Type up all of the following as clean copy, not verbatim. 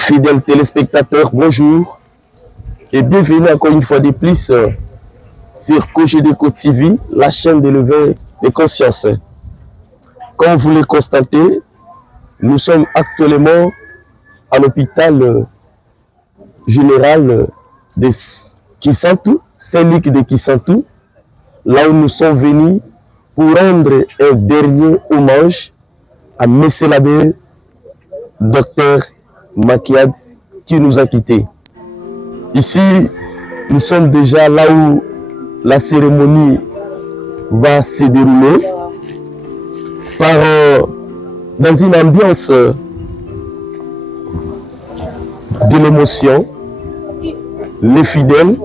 Fidèles téléspectateurs, bonjour et bienvenue encore une fois de plus sur Cogedeco TV, la chaîne de l'éveil des consciences. Comme vous le constatez, nous sommes actuellement à l'hôpital général de Kisantu, Saint-Luc de Kisantu, là où nous sommes venus pour rendre un dernier hommage à Messier l'abbé Dr Makiad qui nous a quittés. Ici, nous sommes déjà là où la cérémonie va se dérouler dans une ambiance de l'émotion. Les fidèles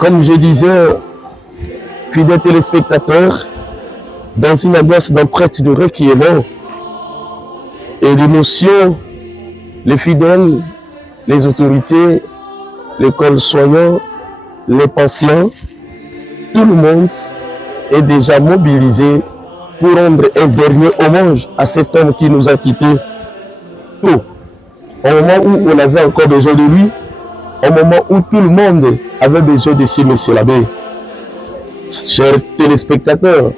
comme je disais, fidèles téléspectateurs, dans une ambiance d'empreinte de recueillement et d'émotion, les fidèles, les autorités, l'école soignant, les patients, tout le monde est déjà mobilisé pour rendre un dernier hommage à cet homme qui nous a quittés tôt, au moment où on avait encore besoin de lui, au moment où tout le monde avait besoin de ce Messier l'abbé. Chers téléspectateurs,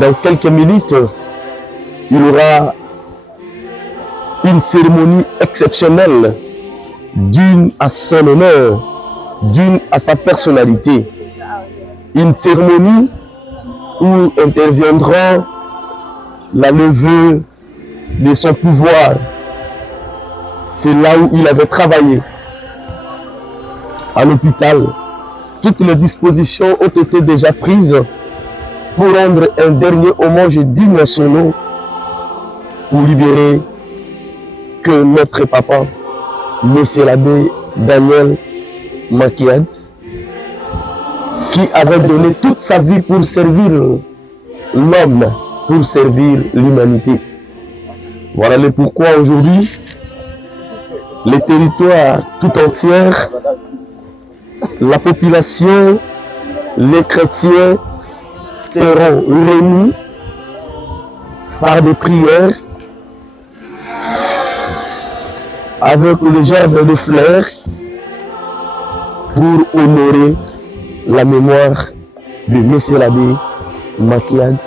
dans quelques minutes, il y aura une cérémonie exceptionnelle, d'une à son honneur, d'une à sa personnalité. Une cérémonie où interviendra la levée de son pouvoir. C'est là où il avait travaillé, à l'hôpital. Toutes les dispositions ont été déjà prises pour rendre un dernier hommage digne à son nom, pour libérer que notre papa, Messier l'abbé Daniel Makiad, qui avait donné toute sa vie pour servir l'homme, pour servir l'humanité. Voilà le pourquoi aujourd'hui, les territoires tout entiers, la population, les chrétiens seront réunis par des prières avec le gerbe de fleurs pour honorer la mémoire de Messier l'abbé Makiad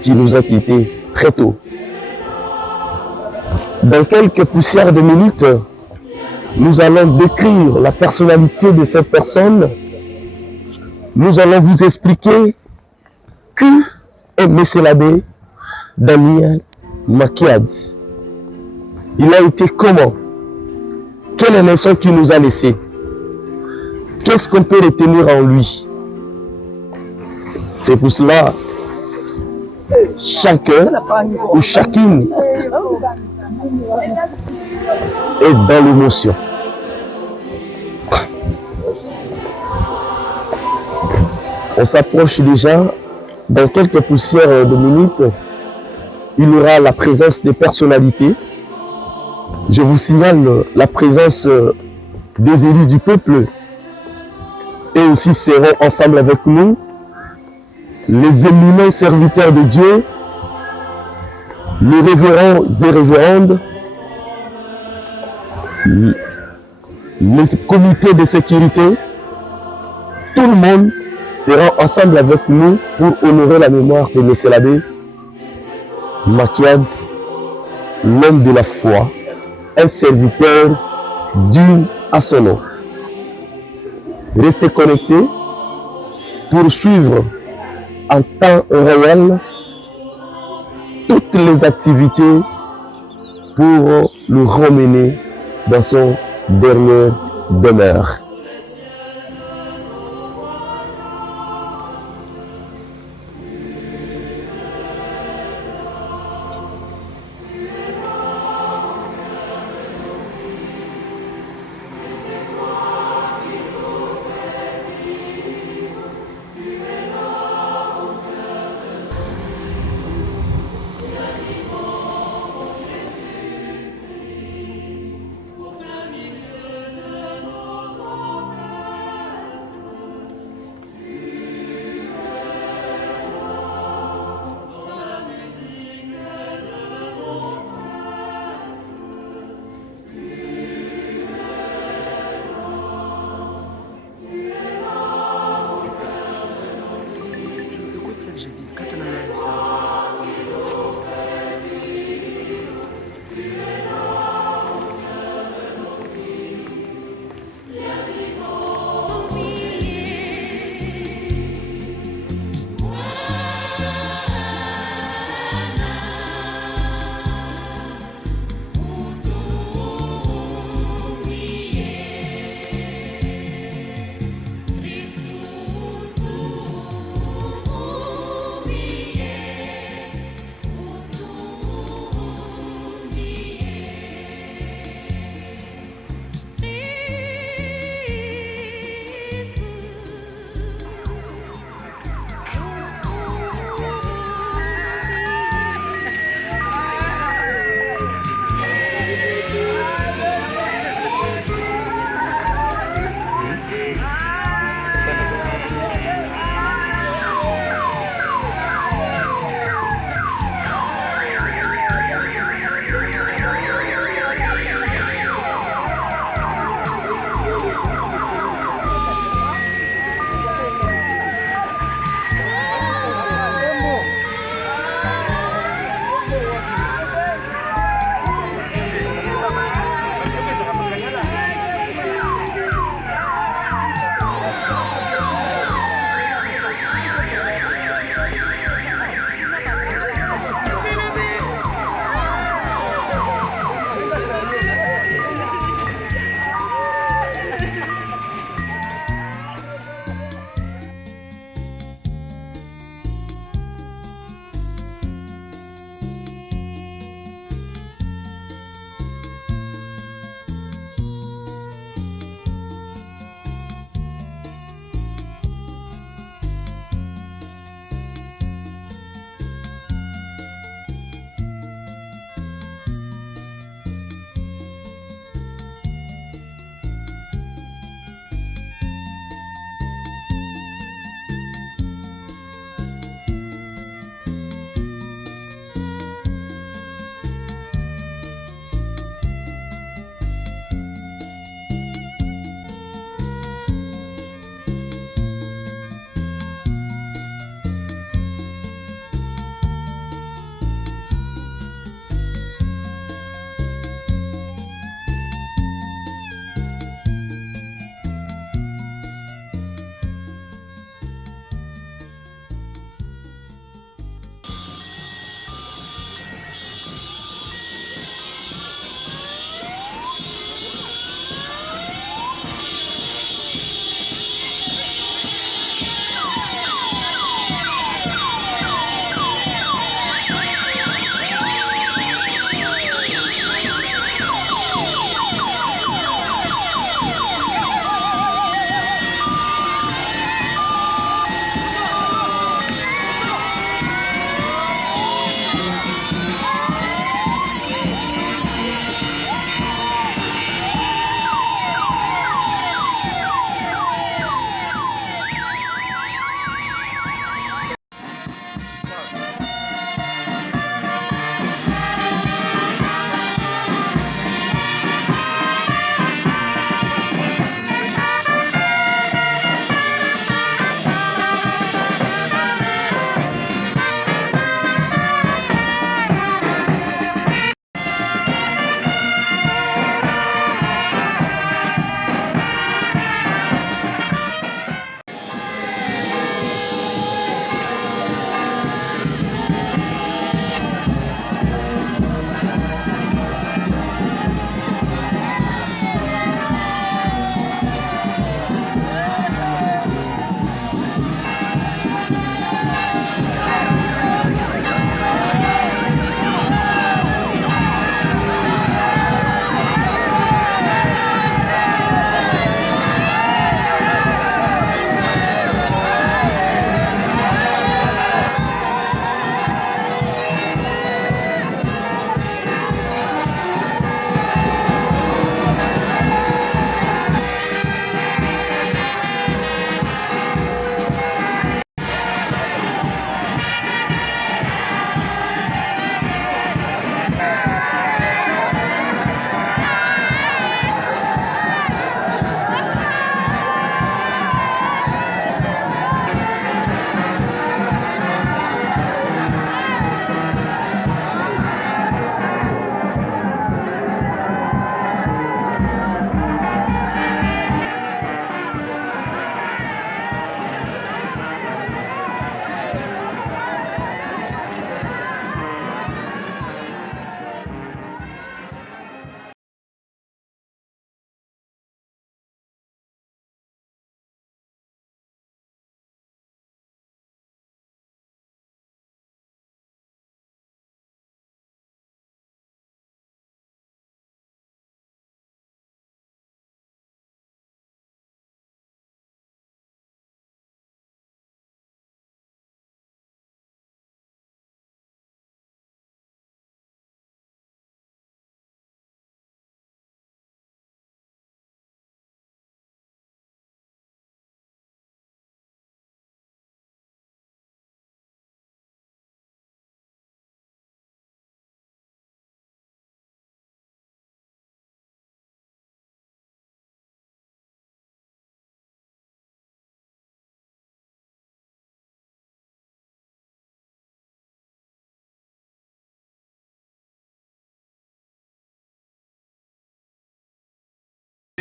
qui nous a quittés très tôt. Dans quelques poussières de minutes, nous allons décrire la personnalité de cette personne. Nous allons vous expliquer qui est Messier l'abbé Daniel Makiad. Il a été comment? Quelle est la leçon qu'il nous a laissée? Qu'est-ce qu'on peut retenir en lui? C'est pour cela, chacun ou chacune est dans l'émotion. On s'approche déjà. Dans quelques poussières de minutes, il y aura la présence des personnalités. Je vous signale la présence des élus du peuple et aussi seront ensemble avec nous les éminents serviteurs de Dieu, les révérends et révérendes, les comités de sécurité, tout le monde sera ensemble avec nous pour honorer la mémoire de Messier l'abbé Makiad, l'homme de la foi, un serviteur digne à son nom. Restez connectés pour suivre en temps réel toutes les activités pour le ramener dans son dernière demeure.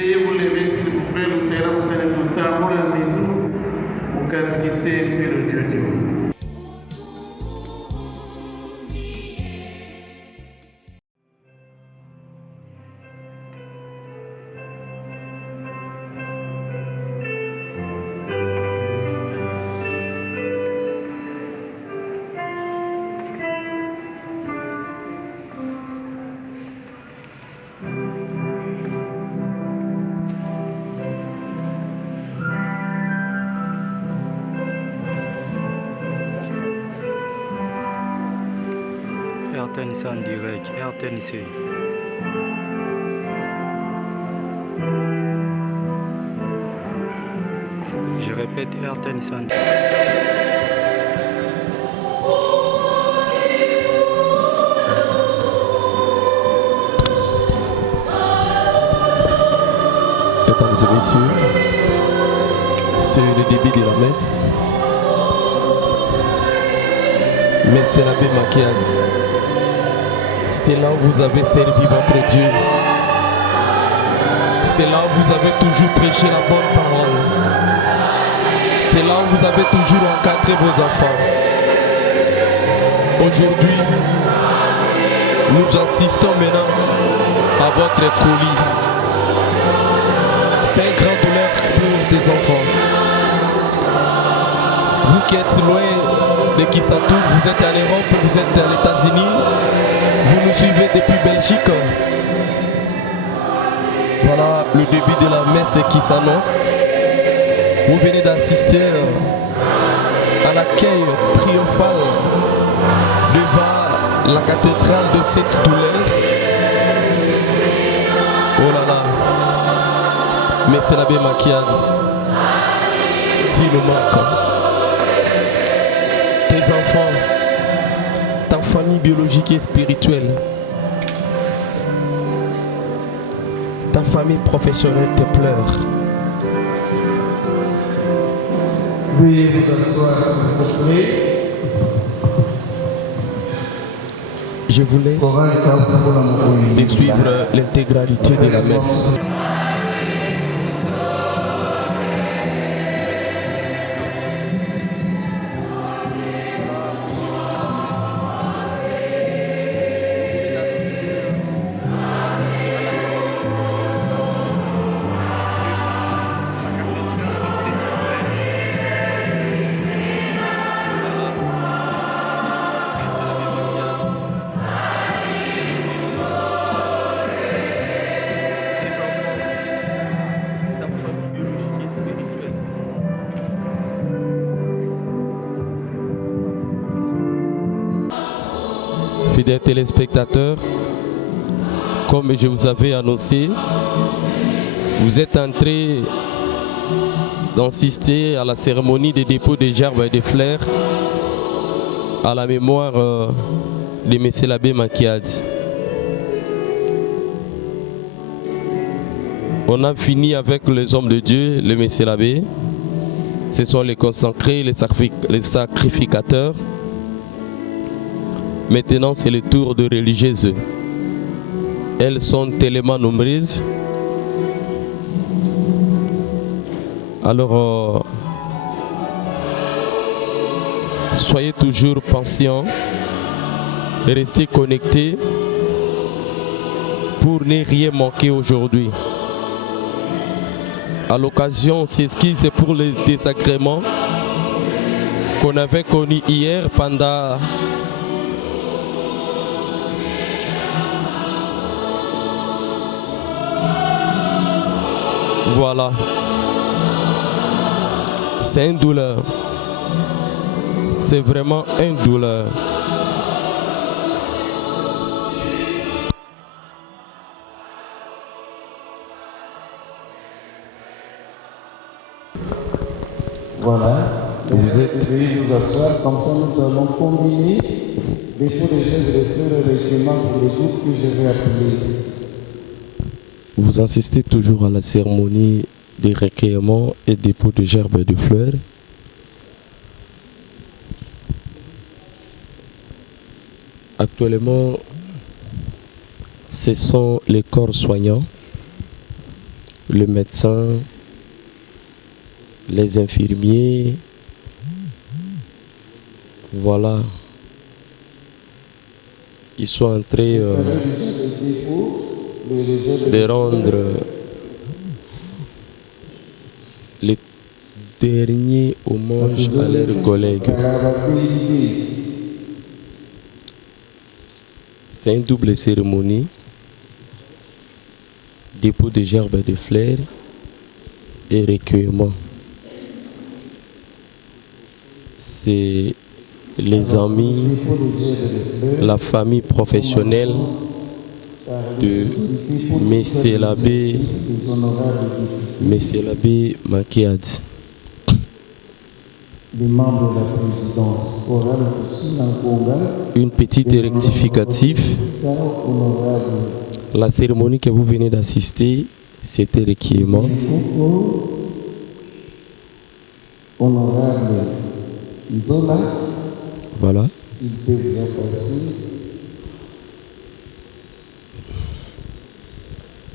Veuillez vous lever s'il vous plaît, le terrain vous allez tout le temps, mon ami tout, au cas de quitter le Dieu. RTNC en direct, RTNC. Je répète, RTNC en direct. Mesdames et messieurs, c'est le début de la messe. Mais c'est l'abbé Makiad. C'est là où vous avez servi votre Dieu. C'est là où vous avez toujours prêché la bonne parole. C'est là où vous avez toujours encadré vos enfants. Aujourd'hui, nous assistons maintenant à votre colis. C'est un grand douleur pour tes enfants. Vous qui êtes loin de Kisatou, vous êtes à l'Europe, vous êtes aux États-Unis, vous nous suivez depuis Belgique. Voilà le début de la messe qui s'annonce. Vous venez d'assister à l'accueil triomphal devant la cathédrale de cette douleur. Oh là là, mais c'est l'abbé Makiad. Tu nous manques. Tes enfants, ta famille biologique et spirituelle, ta famille professionnelle te pleure. Veuillez vous asseoir, s'il vous plaît. Je vous laisse de suivre l'intégralité de la messe. Fidèles téléspectateurs, comme je vous avais annoncé, vous êtes entrés d'assister à la cérémonie de dépôt des gerbes et des fleurs à la mémoire de M. l'abbé Makiad. On a fini avec les hommes de Dieu, le M. l'abbé. Ce sont les consacrés, les sacrificateurs. Maintenant, c'est le tour de religieuses. Elles sont tellement nombreuses. Alors, soyez toujours patients et restez connectés pour ne rien manquer aujourd'hui. À l'occasion, on s'excuse pour les désagréments qu'on avait connus hier pendant voilà. C'est une douleur. C'est vraiment une douleur. Voilà. Vous êtes veuillez vous asseoir, comme ça nous allons combiner les choses de gestes de fleurs et les schémas pour les groupes que je vais appeler. Vous assistez toujours à la cérémonie des recueillements et dépôt de gerbes et de fleurs. Actuellement, ce sont les corps soignants, le médecin, les infirmiers. Voilà. Ils sont en train de rendre les derniers hommages à leurs collègues. C'est une double cérémonie. Dépôt de gerbes et de fleurs et recueillement. C'est les amis, la famille professionnelle de Monsieur l'abbé Makiad. Une petite rectificative. La cérémonie que vous venez d'assister, c'était requiem. Voilà.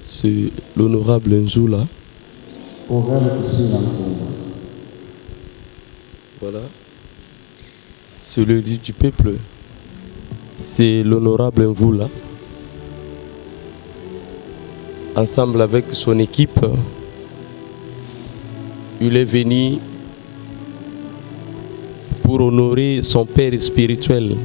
C'est l'honorable Nzoula. Voilà. C'est le dit du peuple. C'est l'honorable Nzoula. Ensemble avec son équipe, il est venu pour honorer son père spirituel.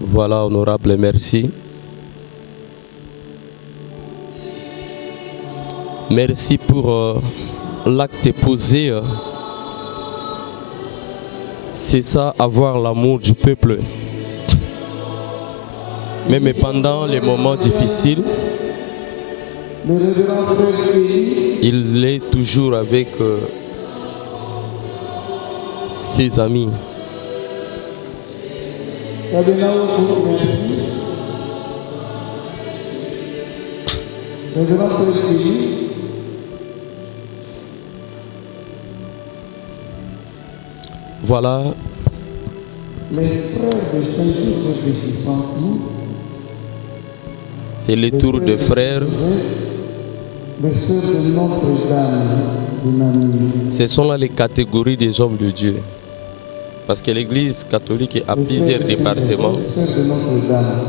Voilà, honorable, merci. Merci pour l'acte posé. C'est ça, avoir l'amour du peuple. Même pendant les moments difficiles, il est toujours avec ses amis. Voilà. Les frères de Saint-Joseph de Saint-Cloud, c'est le tour des frères. les sœurs de Notre-Dame de Namibie. Ce sont là les catégories des hommes de Dieu. Parce que l'Église catholique a plusieurs départements. Les sœurs de Notre-Dame.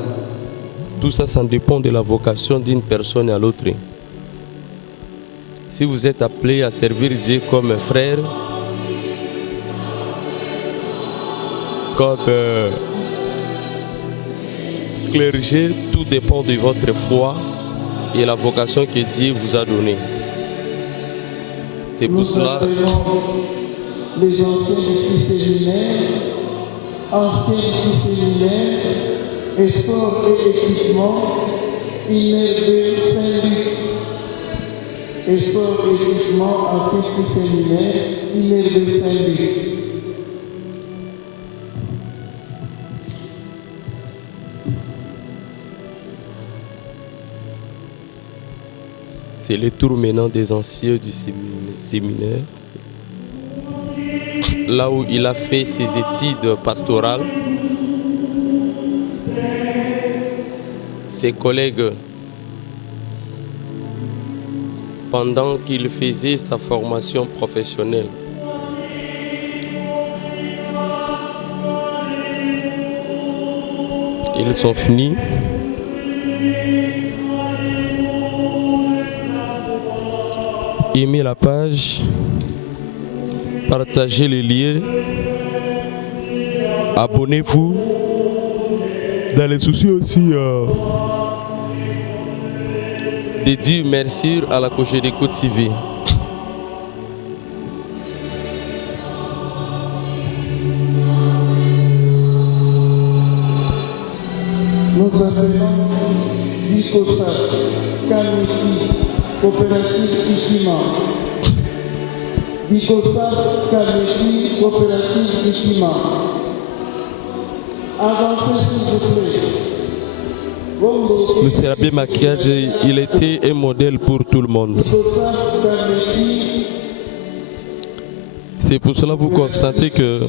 Tout ça, ça dépend de la vocation d'une personne à l'autre. Si vous êtes appelé à servir Dieu comme un frère, comme clergé, tout dépend de votre foi et la vocation que Dieu vous a donnée. C'est pour cela. Les anciens du séminaire, anciens du séminaire, essor et équipement, INER de Saint-Luc. Essor et équipement, anciens du séminaire, INER de Saint-Luc. C'est le tour maintenant des anciens du séminaire. Là où il a fait ses études pastorales, ses collègues, pendant qu'il faisait sa formation professionnelle. Ils sont finis. Aimez la page, partagez les liens, abonnez-vous. Dans les soucis aussi de dire merci à la Cogedeco TV. Nous appelons Bikosa, Kamiti, Coopérative Ikima. Bikosa, Kamiti, Coopérative Ikima. Avancez s'il vous plaît. Monsieur Abbé Makiad, il était un modèle pour tout le monde. C'est pour cela que vous constatez que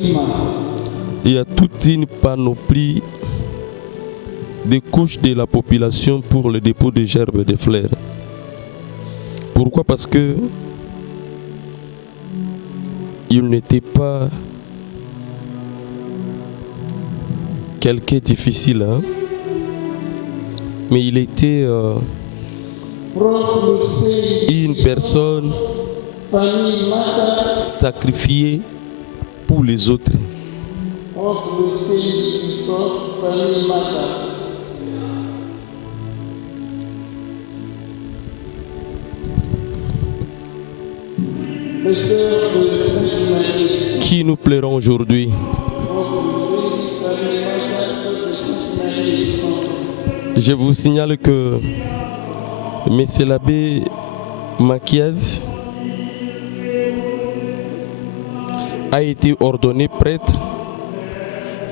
il y a toute une panoplie de couches de la population pour le dépôt de gerbes et de fleurs. Pourquoi? Parce que il n'était pas quelqu'un difficile, hein? Mais il était une personne sacrifiée pour les autres. Qui nous plairont aujourd'hui? Je vous signale que Monsieur l'abbé Makiad a été ordonné prêtre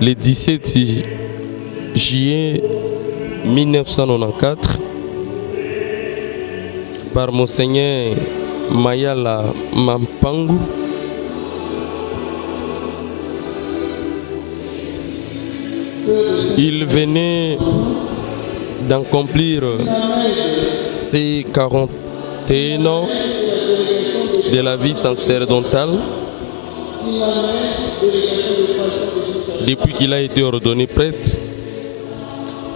le 17 juillet 1994 par Monseigneur Mayala Mampangu. Il venait d'accomplir ses 41 ans de la vie sacerdotale depuis qu'il a été ordonné prêtre,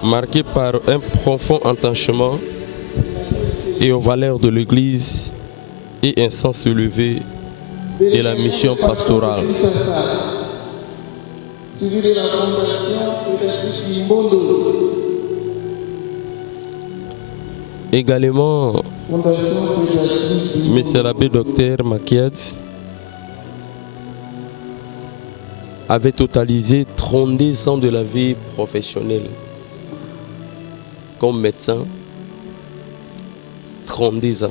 marqué par un profond attachement et aux valeurs de l'Église et un sens élevé de la mission pastorale. Également, Monsieur l'abbé Docteur Makiad avait totalisé 32 ans de la vie professionnelle comme médecin. 32 ans.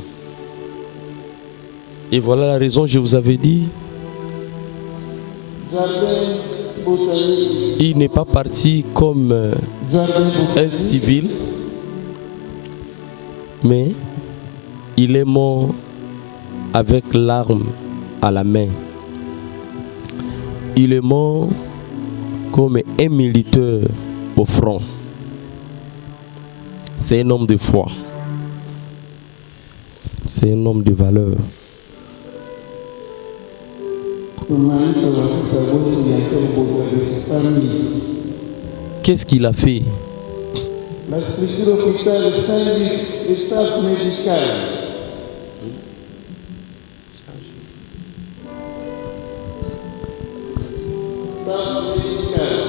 Et voilà la raison, je vous avais dit, il n'est pas parti comme un civil, mais il est mort avec l'arme à la main. Il est mort comme un militaire au front. C'est un homme de foi. C'est un homme de valeur. Qu'est-ce qu'il a fait? La structure hôpital de Saint-Luc, le staff médical. Staff médical.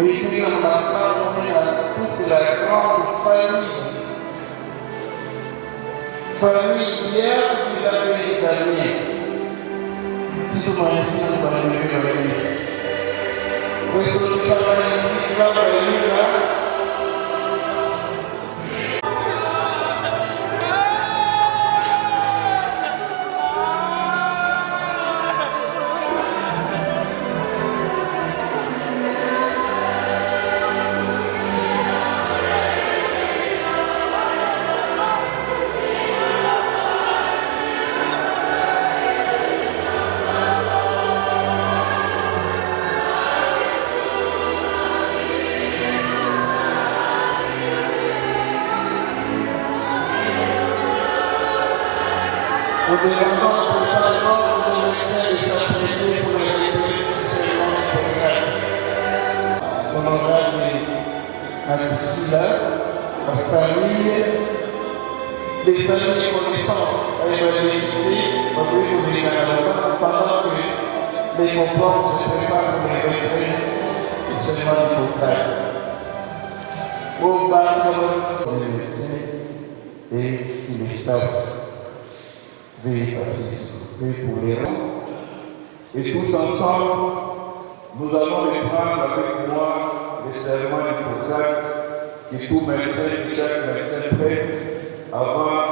réunir maintenant toute la grande famille. Famille hier, il avait établi. Si vous m'avez dit, vous allez venir à l'église. Vous êtes sur le travail, là, là. Nous demandons totalement aux médecins de s'apprêter pour les lettres du second Hippocrate. Honorable Matusila, la famille, les amis et connaissances avec la vérité, pendant que les comprendre se préparent pour les lettres du second Hippocrate. Au bas les médecins et les staffs. Veuillez participer pour les rangs. Et tous ensemble, nous allons reprendre avec moi les serments d'Hippocrate que tout médecin, chaque médecin prête avant.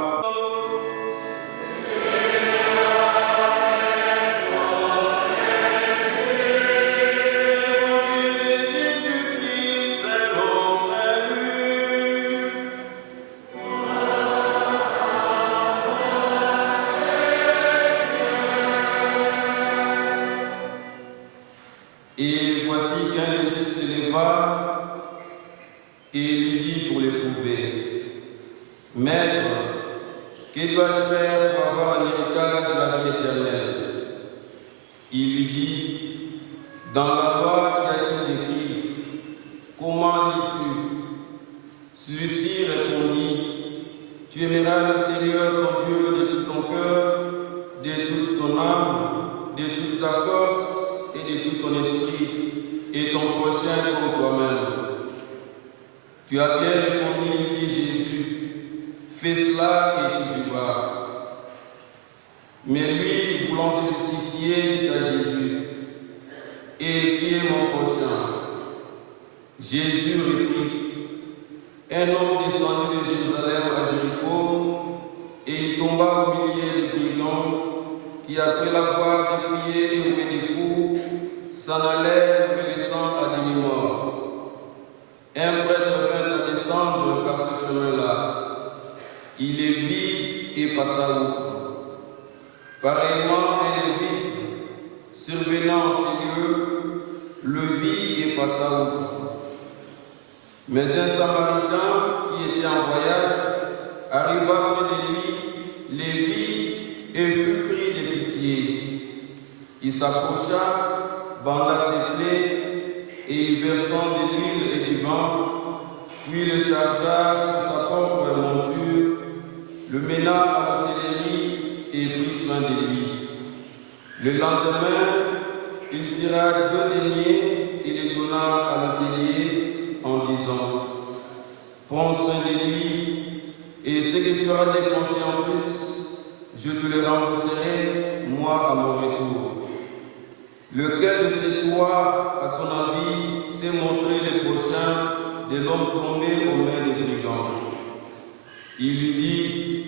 Et voici qu'un de Jésus s'éleva et lui dit pour l'éprouver, Maître, que dois-je faire pour avoir l'héritage de la vie éternelle? Il lui dit, dans la loi qui a été écrite, comment lis-tu? Celui-ci répondit, tu aimeras le Seigneur ton Dieu de tout ton cœur, de toute ton âme, de toute ta force, et de tout ton esprit, et ton prochain comme toi-même. Tu as bien répondu, dit Jésus, fais cela et tu vivras. Mais lui, voulant se justifier, dit à Jésus, et qui est mon prochain? Jésus reprit, un homme descendu de Jérusalem à Jéricho, et il tomba au milieu de brigands, qui après l'avoir dépouillé et roué des coups, s'en allait me laissant à demi-mort. Un prêtre vint à descendre par ce chemin-là. Il les vit et passa outre. Pareillement, un lévite, survenant ces lieux, le vit et passa outre. Mais un Samaritain qui était en voyage arriva près de lui, les vit et fut pris de pitié. Il s'approcha, banda ses plaies et y versant de l'huile et du vin, puis le chargea sur sa propre monture, le mena à l'hôtellerie et prit soin de lui. Le lendemain, il tira 2 deniers et les donna à l'hôtelier en disant, prends soin de lui et ce que tu auras dépensé en plus, je te le rembourserai, moi, à mon retour. Lequel de ces trois, à ton avis, s'est montré le prochain de l'homme tombé aux mains des brigands? Il lui dit,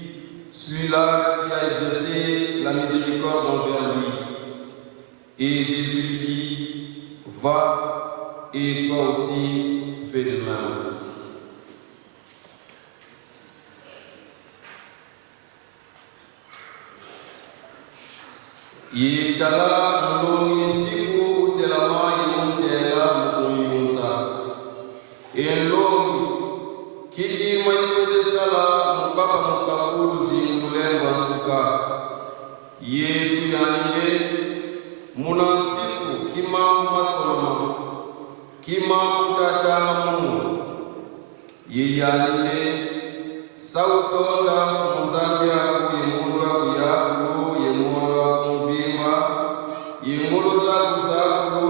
celui-là qui a exercé la miséricorde envers lui. Et Jésus lui dit, va, et toi aussi fais de même. Yitala muloni siku telama yimutela mukuyunza. Elo kidi mayude sala mukapa mukakulu zingulenga suka. Yesu yanile munasiku kima masoma kima mutatamu. Yeyanile sautola muzambia kuyemulwa kuyaku yemulwa yengolo zaku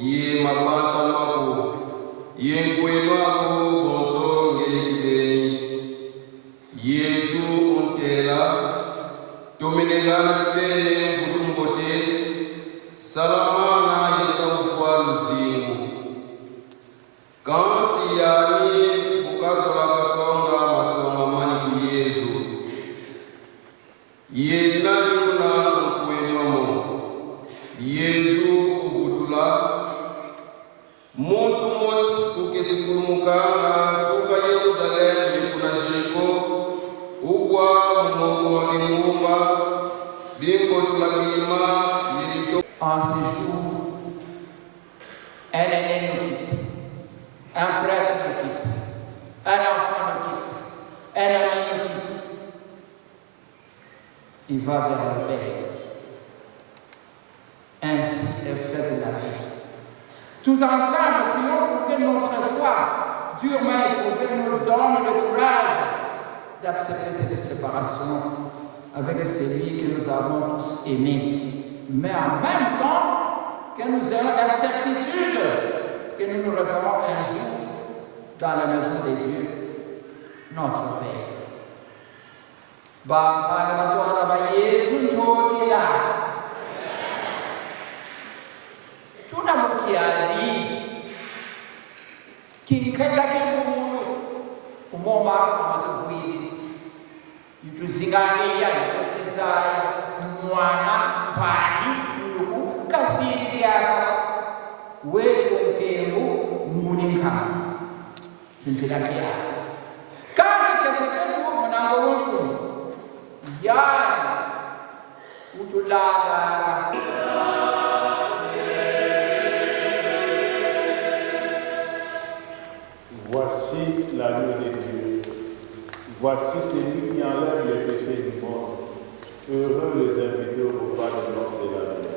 ye mabasa mako Yesu ontela tomenela pene mbutumbote salama na yesaukwa luzimu kansi yani bukasola kasonga masonga mani kuyezu yenayuna nkwenomo Yesu ubudula muntu mos ukesikulumuka uka Yerusalemu kuna jiko ugwa mungoni ngumba bingo tulakima lilito. En ce jour, un aîné nous quitte, un prêtre nous quitte, un enfant nous quitte, un ami nous quitte. Il va vers le Père. Ainsi est fait de la vie. Tous ensemble, prions pour que notre foi, durement éprouvée, nous donne le courage d'accepter cette séparation avec celui que nous avons tous aimé, mais en même temps que nous ayons la certitude que nous nous reverrons un jour dans la maison de Dieu, notre Père. Tunamukiali kinkela kikulu umoma amatugwiri yutuzingania yokuzaya mwana pani lukukasiri yaka weyonkero munika kinkela kia kandi kaseketu mwanango wonsu yani utulaga. Voici l'agneau de Dieu. Voici celui qui enlève les péchés du monde. Heureux les invités au repas de noces de la vie.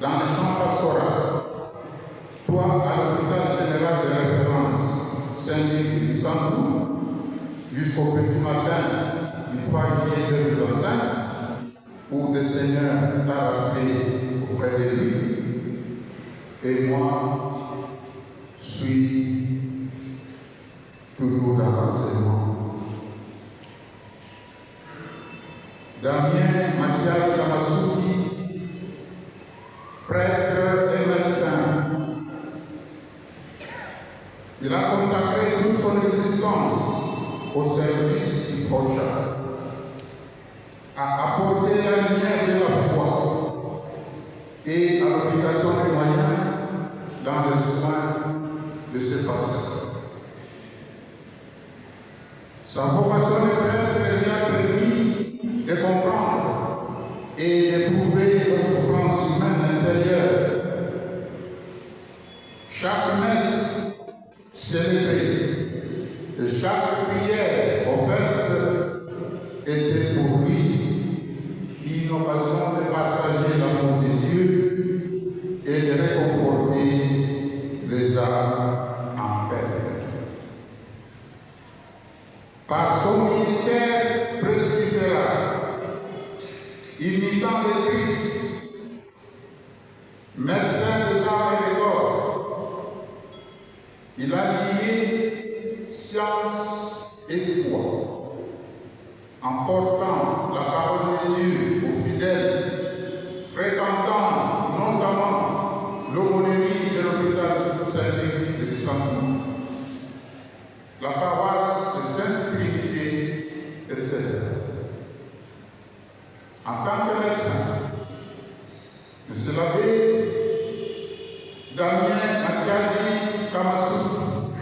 Dans le champ pastoral, toi à l'hôpital général de référence Saint-Louis Santou, jusqu'au petit matin du 3 juillet 2025, où le Seigneur t'a rappelé auprès de lui, et moi suis toujours dans l'enseignement. Damien Mathias Kamasuki, prêtre et médecin. Il a consacré toute son existence au service du prochain, à apporter la lumière de la foi et à l'application des moyens dans le soin de ce passé. Sa vocation de prêtre lui a permis de comprendre et d'éprouver la souffrance humaine intérieure. Chaque messe célébrée et chaque prière offerte était pour lui une occasion de partager l'amour de Dieu et de réconforter les âmes en paix. Par son ministère presbytéral, imitant le Christ, médecin de l'âme et de corps, il a lié science et foi, en portant la parole de Dieu aux fidèles, fréquentant notamment l'aumônerie de notre Damien Makali Kamassou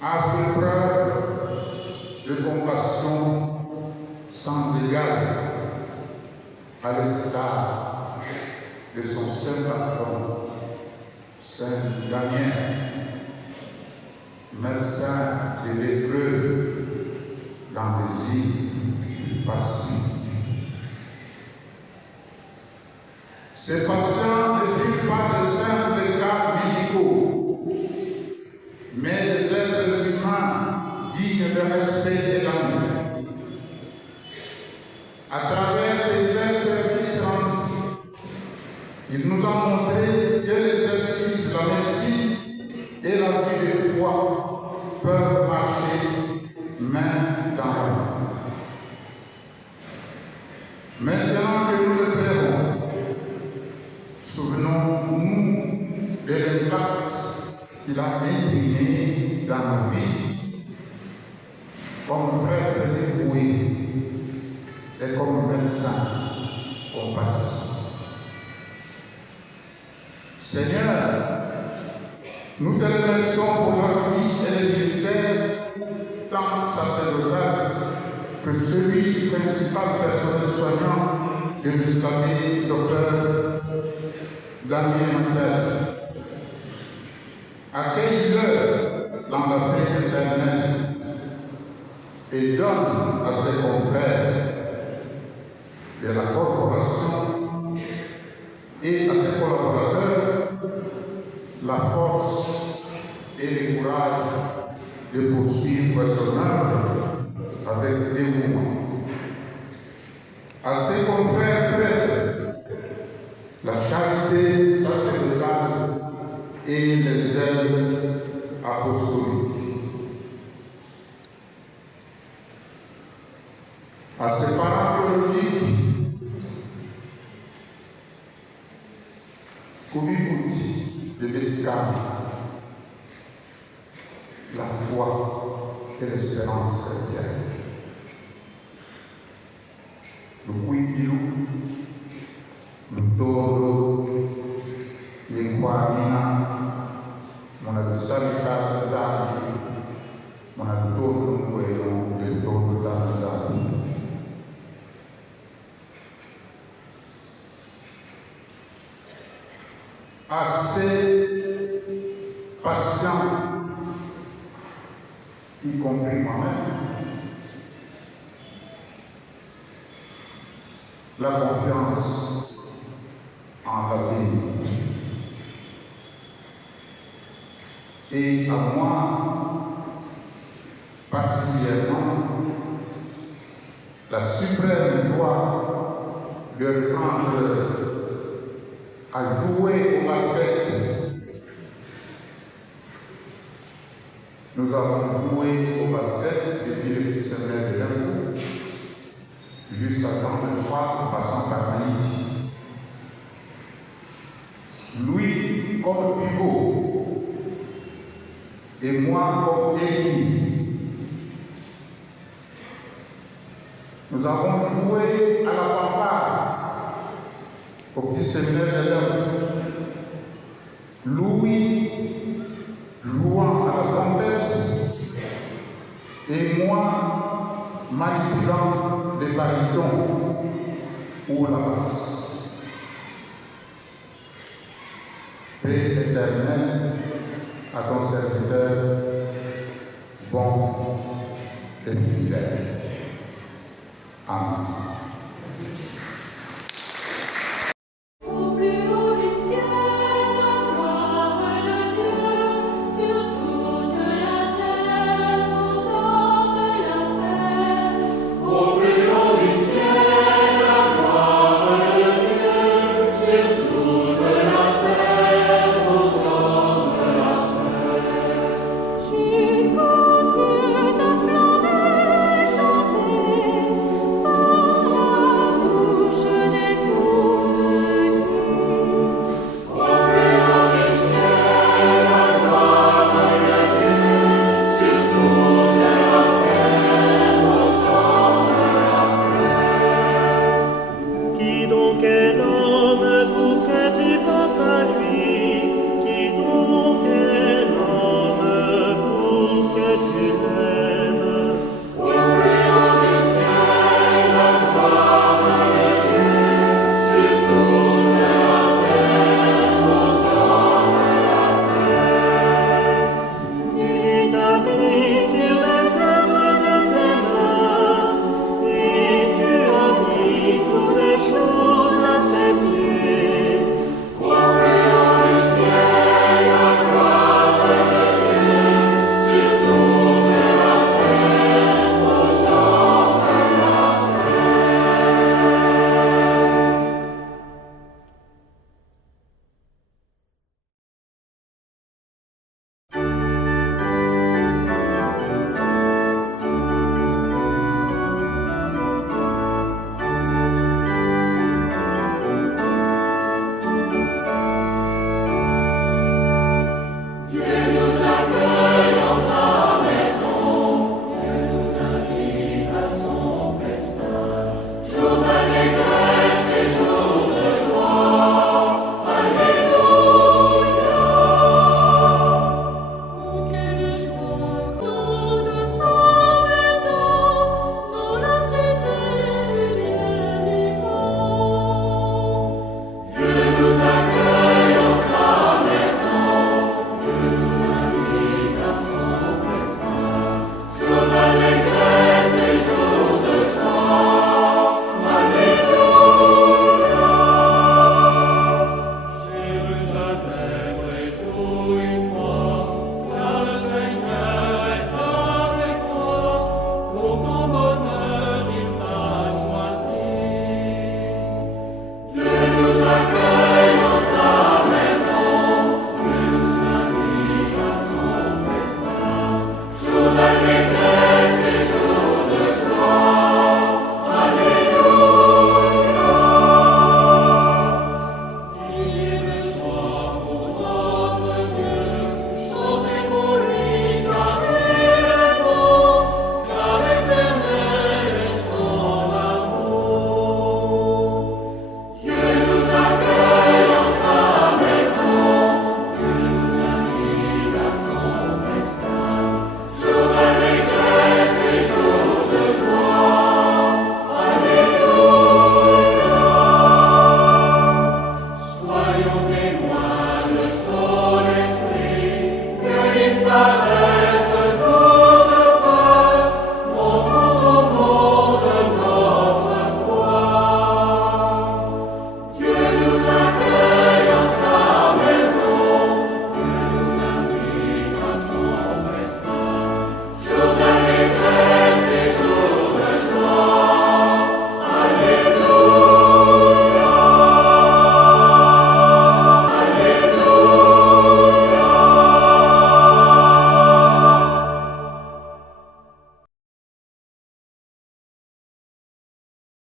a fait preuve de compassion sans égale à l'instar de son saint patron, Saint Damien, médecin de lépreux dans les îles du Pacifique. Ces patients ne vivent pas de simples cas médicaux, mais des êtres humains dignes de respect et d'amour. À travers ces divers services rendus, il nous a montré que l'exercice de la médecine et la vie de foi peuvent marcher main dans la main. Maintenant que nous le verrons, souvenons-nous de l'impact qu'il a imprégné dans nos vies comme prêtre dévoué et comme médecin compatissant. Seigneur, nous te remercions pour la vie et le ministère tant sacerdotal que celui du principal personnel soignant de l'État docteur Damien Makali. Accueille-le dans la paix éternelle et donne à ses confrères de la corporation et à ses collaborateurs la force et le courage de poursuivre son œuvre avec dévouement. À ses confrères prêtres, la charité sacerdotale et les ailes apostoliques. À ses parents biologiques, Koubibouti de Bescam, la foi et l'espérance chrétienne. Le Kouikilou, le Toro, Yenkwamina, mon abissalika Zabi, mon abitoro Mwelo, le Toro Zabi. Assez patient, y compris moi-même, la confiance en l'avenir. Et à moi, particulièrement, la suprême joie de reprendre à jouer au basket. Nous avons joué au basket depuis le petit semaine de l'info jusqu'à 2023 en passant par Haïti. Lui comme pivot et moi comme ailier. Nous avons joué à la fanfare au petit séminaire de l'œuvre. Louis jouant à la trompette et moi manipulant les barytons ou la basse. Paix éternelle à ton serviteur bon et fidèle.